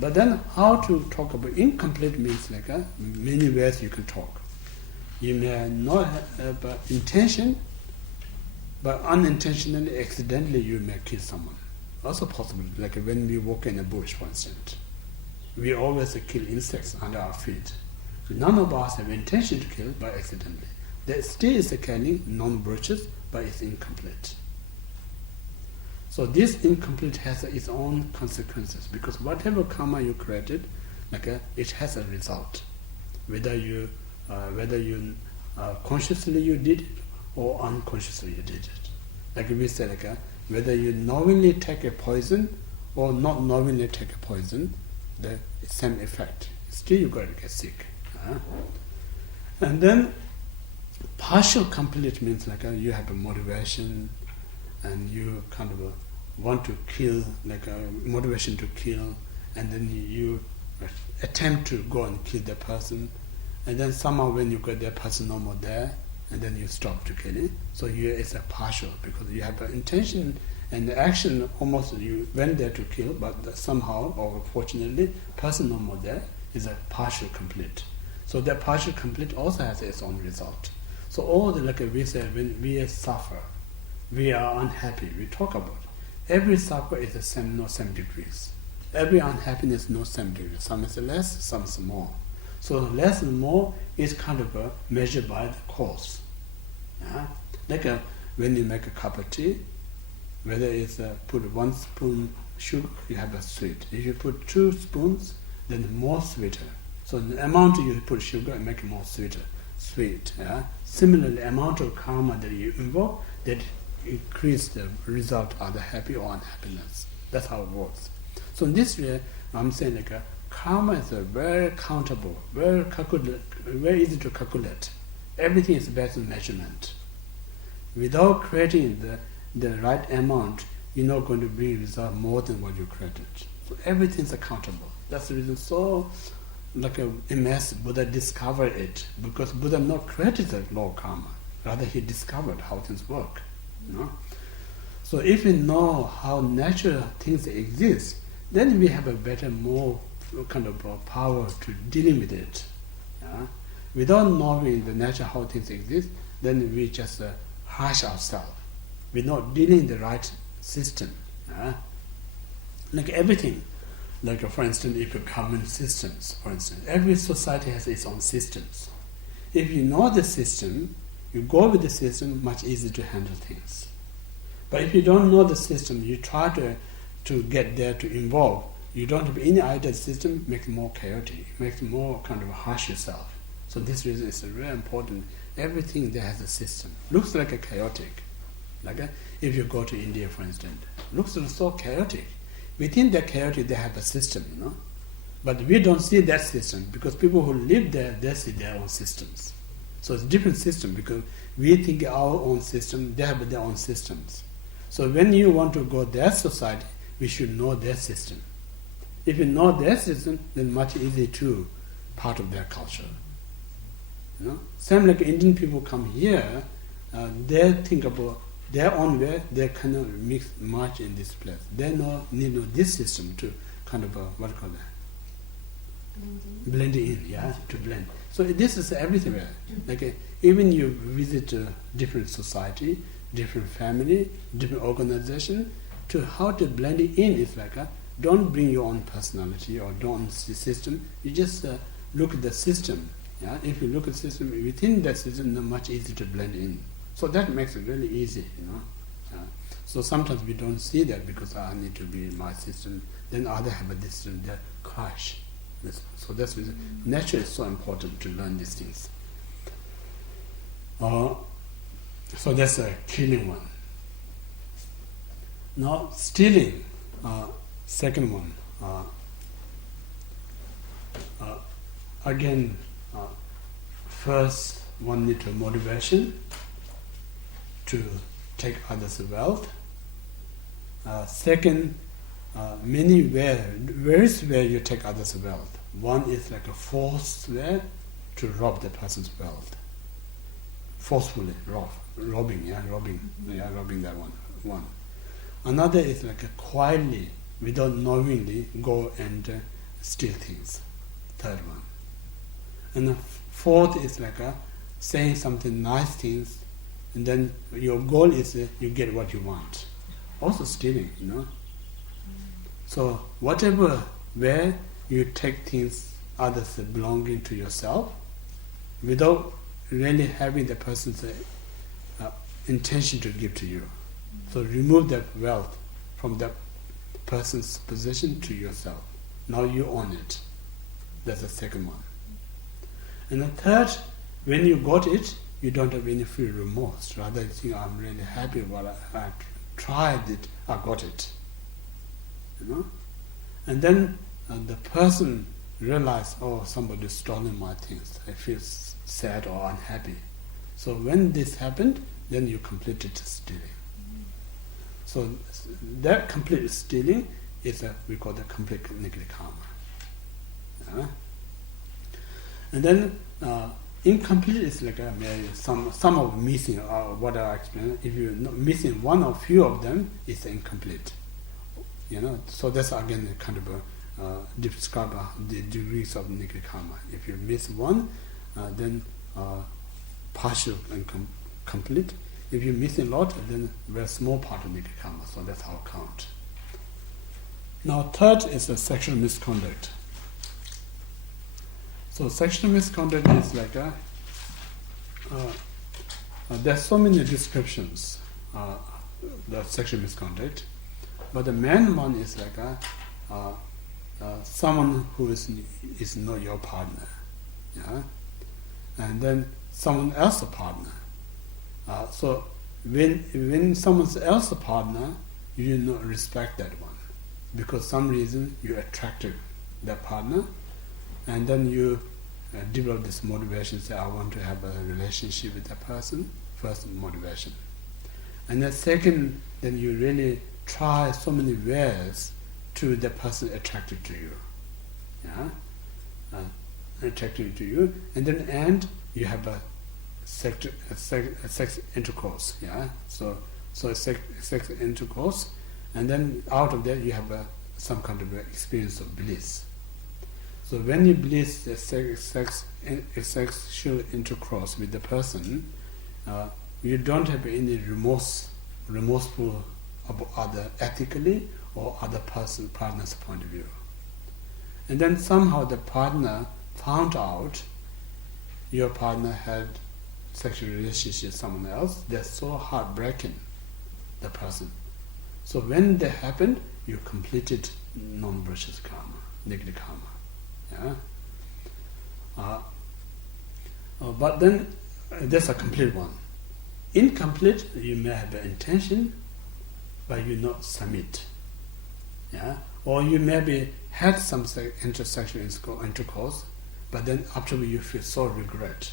But then how to talk about incomplete means like many ways you can talk. You may not have intention, but unintentionally, accidentally you may kill someone. Also possible, like when we walk in a bush, for instance. We always kill insects under our feet. None of us have intention to kill, but accidentally. That still is a killing, non-virtuous, but it's incomplete. So this incomplete has its own consequences, because whatever karma you created, it has a result. Whether you consciously you did it or unconsciously you did it. Like we said, whether you knowingly take a poison or not knowingly take a poison, the same effect. Still you got to get sick. And then partial complete means you have a motivation and you kind of want to kill, a motivation to kill, and then you attempt to go and kill the person, and then somehow when you get that person no more there, and then you stop to killing. So it's a partial, because you have an intention and the action almost you went there to kill, but somehow or fortunately person no more there is a partial complete. So that partial complete also has its own result. So all the we say when we suffer, we are unhappy, we talk about it. Every suffer is the same, no same degrees. Every unhappiness no same degrees. Some is less, some is more. So less and more is kind of measured by the cause. When you make a cup of tea, whether it's put 1 spoon sugar, you have a sweet. If you put 2 spoons, then more sweeter. So the amount you put sugar, it makes it more sweet. Similarly, amount of karma that you invoke, that increase the result of the happy or unhappiness. That's how it works. So in this way, I'm saying karma is very countable, very easy to calculate. Everything is based on measurement. Without creating the right amount, you're not going to bring result more than what you created. So everything is accountable. That's the reason so immense Buddha discovered it, because Buddha not created the law of karma, rather he discovered how things work. So if we know how natural things exist, then we have a better, more kind of power to dealing with it. Without knowing the nature how things exist, then we just harsh ourselves. We're not dealing the right system. Everything. For instance, if you common systems, for instance, every society has its own systems. If you know the system, you go with the system, much easier to handle things. But if you don't know the system, you try to get there to involve, you don't have any idea of the system, makes it more chaotic, makes it more kind of harsh yourself. So this reason is very important. Everything there has a system. Looks like a chaotic. If you go to India, for instance, looks so chaotic. Within that chaotic, they have a system, But we don't see that system, because people who live there, they see their own systems. So it's a different system, because we think our own system, they have their own systems. So when you want to go their society, we should know their system. If you know their system, then much easier to part of their culture. Same like Indian people come here, they think about their own way, they cannot mix much in this place. They need this system to kind of, blend in, to blend. So this is everywhere. Even you visit a different society, different family, different organization, to how to blend it in is don't bring your own personality or don't see system. You just look at the system. If you look at the system, within that system, it's much easier to blend in. So that makes it really easy, So sometimes we don't see that because I need to be in my system, then others have a system, they clash. So that's the reason. Nature is so important to learn these things. So that's a killing one. Now stealing, second one. Again, first one need to motivation to take others' wealth. Second, many ways where you take others' wealth. One is like a forced way to rob the person's wealth. Forcefully robbing that one. Another is like a quietly, without knowingly, go and steal things. Third one. And the fourth is like saying something nice things, and then your goal is you get what you want. Also stealing, So whatever where you take things others belonging to yourself, without really having the person's intention to give to you. So remove that wealth from that person's possession to yourself. Now you own it. That's the second one. And the third, when you got it, you don't have any feel remorse. Rather, you think, I'm really happy what I tried it, I got it. And then the person realizes, oh, somebody's stolen my things. I feel sad or unhappy. So when this happened, then you completed stealing. So that complete stealing is we call the complete negative karma. And then incomplete is like some of missing, what I explained. If you're not missing one or few of them, it's incomplete. So that's again kind of describe the degrees of negative karma. If you miss one, then partial and complete. If you miss a lot, then very small part of negative karma. So that's how count. Now third is the sexual misconduct. So sexual misconduct is like there's so many descriptions the sexual misconduct, but the main one is like someone who is not your partner, and then someone else's partner. So when someone else's partner, you do not respect that one, because some reason you attracted that partner, and then you develop this motivation, say I want to have a relationship with that person, first motivation. And then second, then you really try so many ways to the person attracted to you. Attracted to you, and then you have a sex intercourse, So sex intercourse, and then out of that you have some kind of experience of bliss. So when you bliss the sexual intercourse with the person, you don't have any remorseful about other ethically or other partner's point of view. And then somehow the partner found out your partner had sexual relationship with someone else. That's so heartbreaking, the person. So when that happened, you completed non-virtuous karma, negative karma. But then that's a complete one. Incomplete, you may have the intention, but you not submit. Or you maybe had some intersexual intercourse, but then afterwards you feel so regret,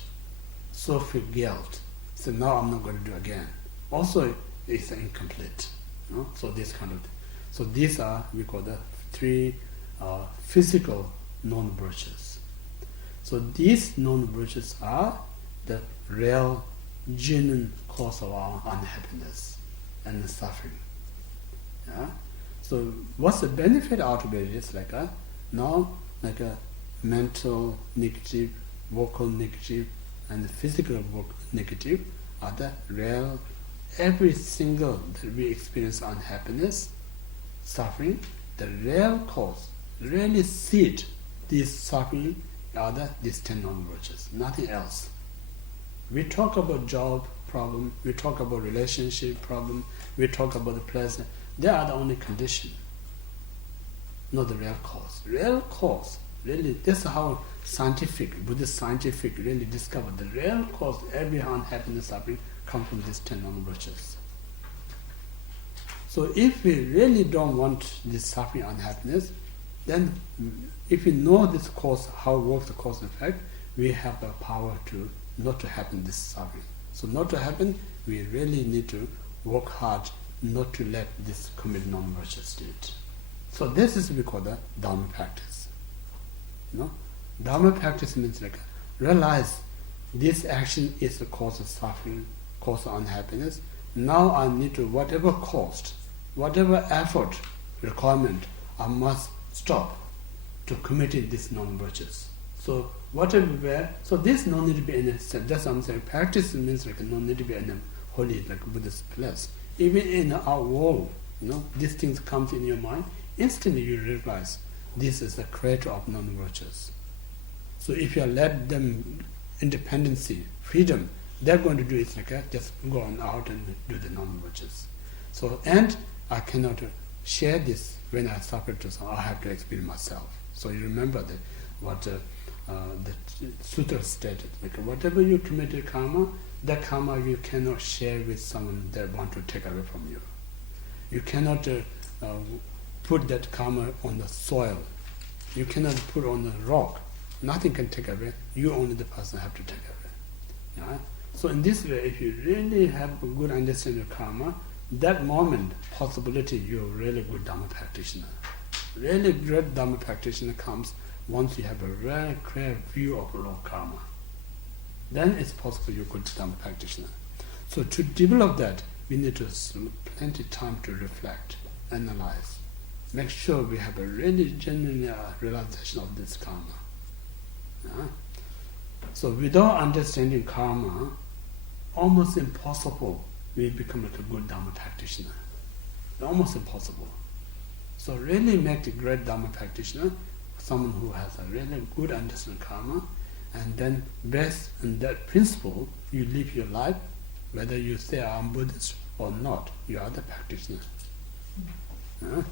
so feel guilt. So now I'm not going to do again. Also, it's incomplete. So this kind of. So these are, we call the three physical non-virtues. So these non-virtues are the real, genuine cause of our unhappiness and suffering. So what's the benefit out of it is like a mental negative, vocal negative, and physical negative are the real, every single that we experience unhappiness, suffering, the real cause, really seed, this suffering are these 10 non-virtues, nothing else. We talk about job problem, we talk about relationship problem, we talk about the pleasure. They are the only condition, not the real cause. Real cause, really, this is how Buddhist scientific really discovered the real cause of every unhappiness, suffering comes from these 10 non-virtues. So if we really don't want this suffering, unhappiness, then if we know this cause, how it works, the cause and effect, we have the power to not to happen this suffering. So not to happen, we really need to work hard not to let this commit non-virtuous state. So this is what we call the Dharma practice. Dharma practice means like realize this action is the cause of suffering, cause of unhappiness. Now I need to, whatever cost, whatever effort, requirement, I must stop to commit these non-virtues. So whatever, so this no need to be in a, that's what I'm saying, practice means like no need to be in a holy, like Buddhist place. Even in our world, these things come in your mind, instantly you realize this is the creator of non-virtues. So if you let them independency, freedom, they're going to do it like that, just go on out and do the non-virtues. So, and I cannot share this when I suffer to someone, I have to experience myself. So you remember that what the sutra stated, like whatever you committed karma, that karma you cannot share with someone that want to take away from you. You cannot put that karma on the soil. You cannot put on the rock. Nothing can take away. You only the person have to take away. Yeah? So in this way, if you really have a good understanding of karma, that moment, possibility, you're a really good Dhamma practitioner. Really great Dhamma practitioner comes once you have a very clear view of raw karma. Then it's possible you're a good Dhamma practitioner. So to develop that, we need to plenty of time to reflect, analyze, make sure we have a really genuine realization of this karma. Yeah? So without understanding karma, almost impossible we become like a good Dhamma practitioner. Almost impossible. So really make a great Dhamma practitioner, someone who has a really good understanding of karma, and then based on that principle, you live your life, whether you say I'm Buddhist or not, you are the practitioner. Yeah?